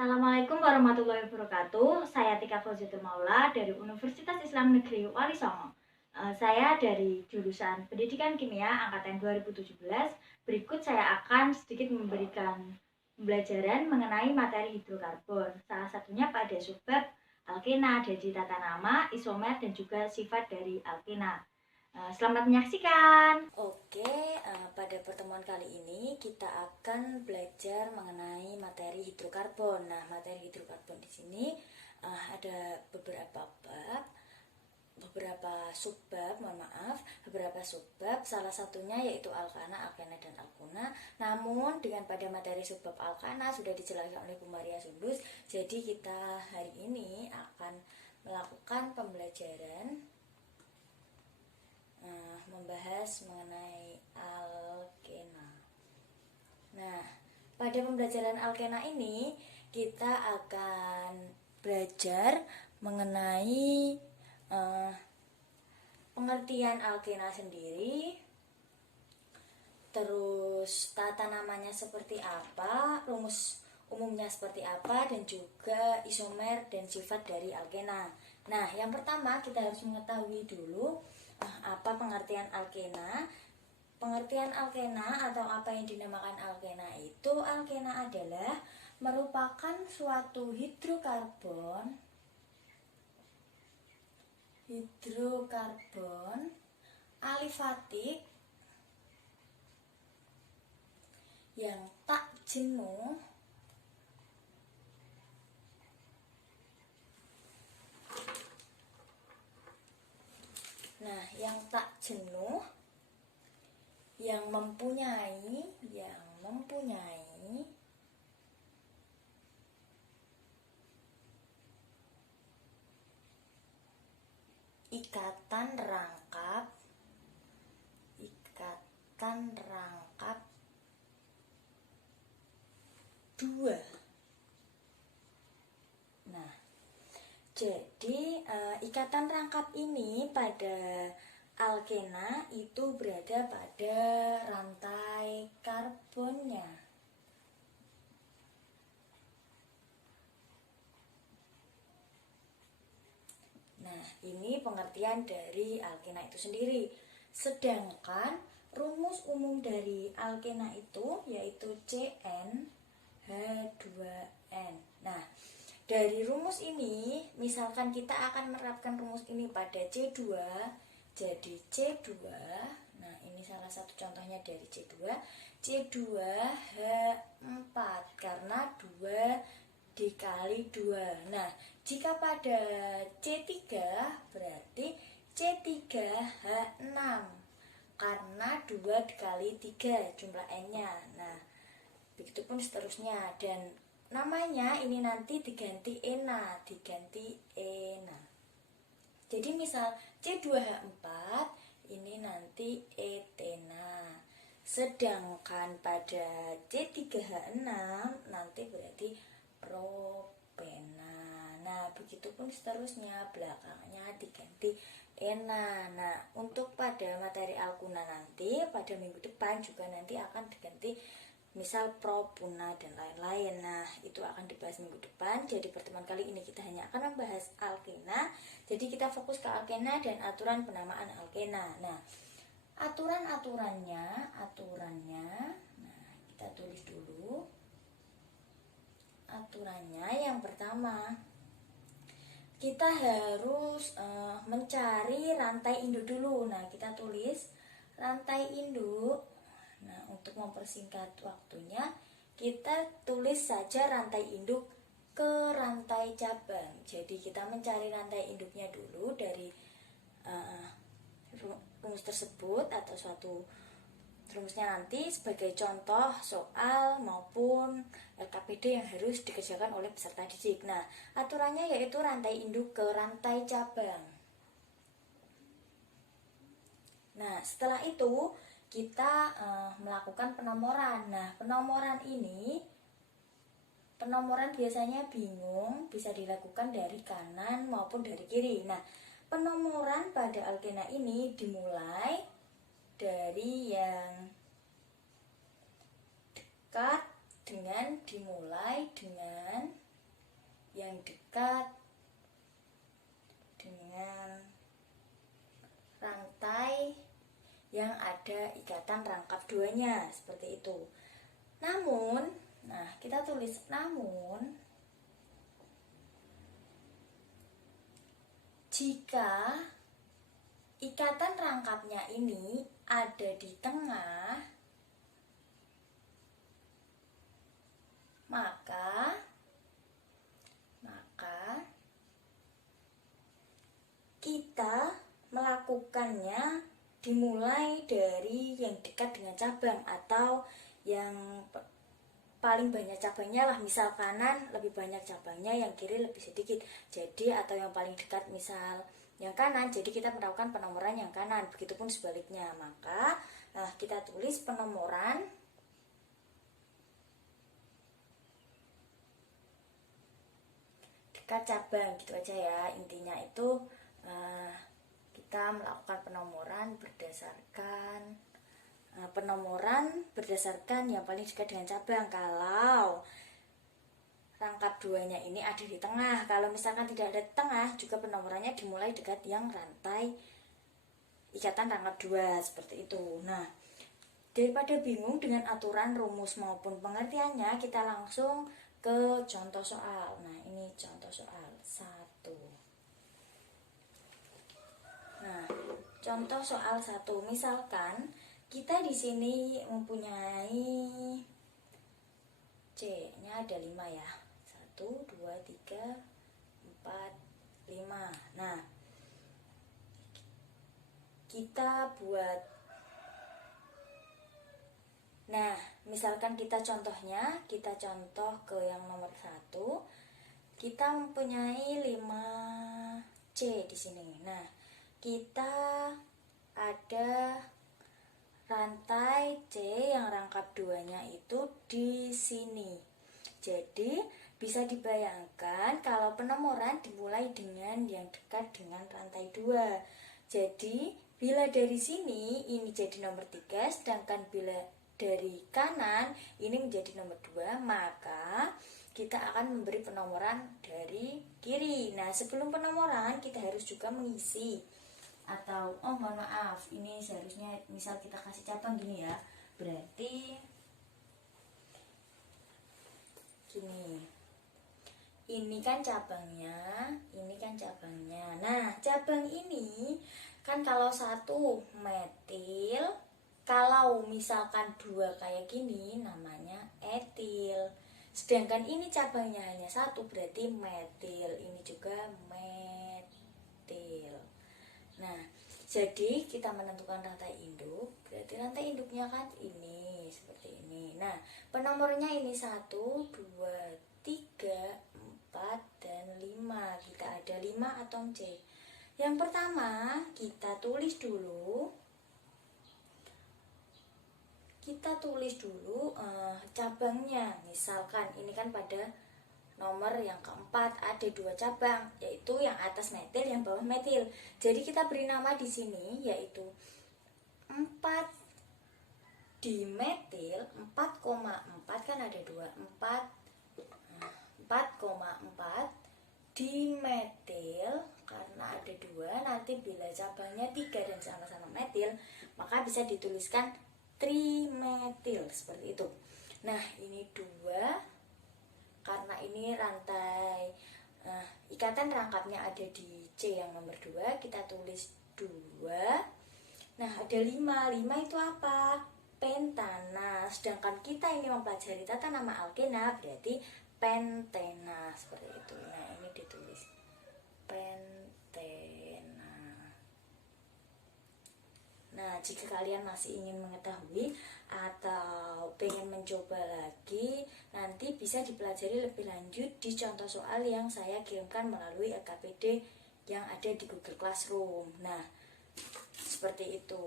Assalamualaikum warahmatullahi wabarakatuh. Saya Tika Fauziatul Maula dari Universitas Islam Negeri Wali Songo. Saya dari jurusan Pendidikan Kimia angkatan 2017. Berikut saya akan sedikit memberikan pembelajaran mengenai materi hidrokarbon. Salah satunya pada subbab alkena, dari tata nama, isomer, dan juga sifat dari alkena. Selamat menyaksikan. Oke, pada pertemuan kali ini kita akan belajar mengenai materi hidrokarbon. Nah, materi hidrokarbon di sini ada beberapa subbab. Salah satunya yaitu alkana, alkena, dan alkuna. Namun dengan pada materi subbab alkana sudah dijelaskan oleh Bu Maria Sundus. Jadi kita hari ini akan melakukan pembelajaran membahas mengenai alkena. Nah, pada pembelajaran alkena ini kita akan belajar mengenai pengertian alkena sendiri, terus tata namanya seperti apa, rumus umumnya seperti apa, dan juga isomer dan sifat dari alkena. Nah, yang pertama kita harus mengetahui dulu apa pengertian alkena. Pengertian alkena atau apa yang dinamakan alkena itu, alkena adalah merupakan suatu hidrokarbon alifatik yang tak jenuh yang mempunyai ikatan rangkap dua. Nah, jadi ikatan rangkap ini pada alkena itu berada pada rantai karbonnya. Nah, ini pengertian dari alkena itu sendiri. Sedangkan rumus umum dari alkena itu yaitu CnH2n. Nah, dari rumus ini, misalkan kita akan menerapkan rumus ini pada C2, jadi C2, nah ini salah satu contohnya dari C2, C2H4, karena 2 dikali 2. Nah, jika pada C3 berarti C3H6, karena 2 dikali 3 jumlah N-nya. Nah, begitupun seterusnya, dan namanya ini nanti diganti ena. Jadi misal C2H4 ini nanti etena. Sedangkan pada C3H6 nanti berarti propena. Nah, begitupun seterusnya, belakangnya diganti ena. Nah, untuk pada materi alkuna nanti pada minggu depan juga nanti akan diganti misal propuna dan lain-lain. Nah, itu akan dibahas minggu depan. Jadi pertemuan kali ini kita hanya akan membahas alkena. Jadi kita fokus ke alkena dan aturan penamaan alkena. Nah, aturannya, nah kita tulis dulu. Aturannya yang pertama, kita harus mencari rantai induk dulu. Nah, kita tulis rantai induk. Nah, untuk mempersingkat waktunya, kita tulis saja rantai induk ke rantai cabang. Jadi kita mencari rantai induknya dulu dari rumus tersebut atau suatu rumusnya nanti sebagai contoh soal maupun LKPD yang harus dikerjakan oleh peserta didik. Nah, aturannya yaitu rantai induk ke rantai cabang. Nah, setelah itu kita melakukan penomoran. Nah, penomoran biasanya bingung, bisa dilakukan dari kanan maupun dari kiri. Nah, penomoran pada alkena ini dimulai dari yang dekat dimulai dengan dekat dengan rantai yang ada ikatan rangkap duanya, seperti itu. Namun, nah kita tulis namun jika ikatan rangkapnya ini ada di tengah, maka kita melakukannya dimulai dari yang dekat dengan cabang atau yang paling banyak cabangnya lah, misal kanan lebih banyak cabangnya, yang kiri lebih sedikit. Jadi atau yang paling dekat misal yang kanan, jadi kita melakukan penomoran yang kanan. Begitupun sebaliknya. Maka kita tulis penomoran dekat cabang, gitu aja ya. Intinya itu kita melakukan penomoran berdasarkan yang paling dekat dengan cabang. Kalau rangkap duanya ini ada di tengah, kalau misalkan tidak ada di tengah, juga penomorannya dimulai dekat yang rantai ikatan rangkap dua, seperti itu. Nah, daripada bingung dengan aturan, rumus maupun pengertiannya, kita langsung ke contoh soal. Nah, ini contoh soal 1. Nah, contoh soal 1, misalkan kita di sini mempunyai C-nya ada 5 ya. 1, 2, 3, 4, 5. Nah, kita buat. Nah, misalkan kita contoh ke yang nomor 1. Kita mempunyai 5C di sini. Nah, kita ada rantai C yang rangkap duanya itu di sini. Jadi bisa dibayangkan kalau penomoran dimulai dengan yang dekat dengan rantai 2. Jadi bila dari sini ini jadi nomor 3, sedangkan bila dari kanan ini menjadi nomor 2, maka kita akan memberi penomoran dari kiri. Nah, sebelum penomoran kita harus juga mengisi atau mohon maaf, ini seharusnya misal kita kasih cabang gini ya, berarti gini, ini kan cabangnya. Nah, cabang ini kan kalau 1 metil, kalau misalkan 2 kayak gini namanya etil. Sedangkan ini cabangnya hanya 1, berarti metil. Ini juga metil. Nah, jadi kita menentukan rantai induk, berarti rantai induknya kan ini, seperti ini. Nah, penomornya ini 1, 2, 3, 4, dan 5. Kita ada 5 atom C. Yang pertama, kita tulis dulu cabangnya. Misalkan ini kan pada nomor yang keempat ada 2 cabang, yaitu yang atas metil, yang bawah metil. Jadi kita beri nama di sini yaitu 4 dimetil 4,4, kan ada 2, 4,4 dimetil, karena ada 2, nanti bila cabangnya 3 dan sama-sama metil, maka bisa dituliskan trimetil, seperti itu. Nah, ini 2 karena ini rantai ikatan rangkapnya ada di C yang nomor 2, kita tulis 2. Nah, ada 5 itu apa? Pentana. Sedangkan kita ini mempelajari tata nama alkena, berarti pentena, seperti itu. Nah, ini ditulis pentena. Nah, jika kalian masih ingin mengetahui atau pengen mencoba lagi, nanti bisa dipelajari lebih lanjut di contoh soal yang saya kirimkan melalui LKPD yang ada di Google Classroom. Nah, seperti itu.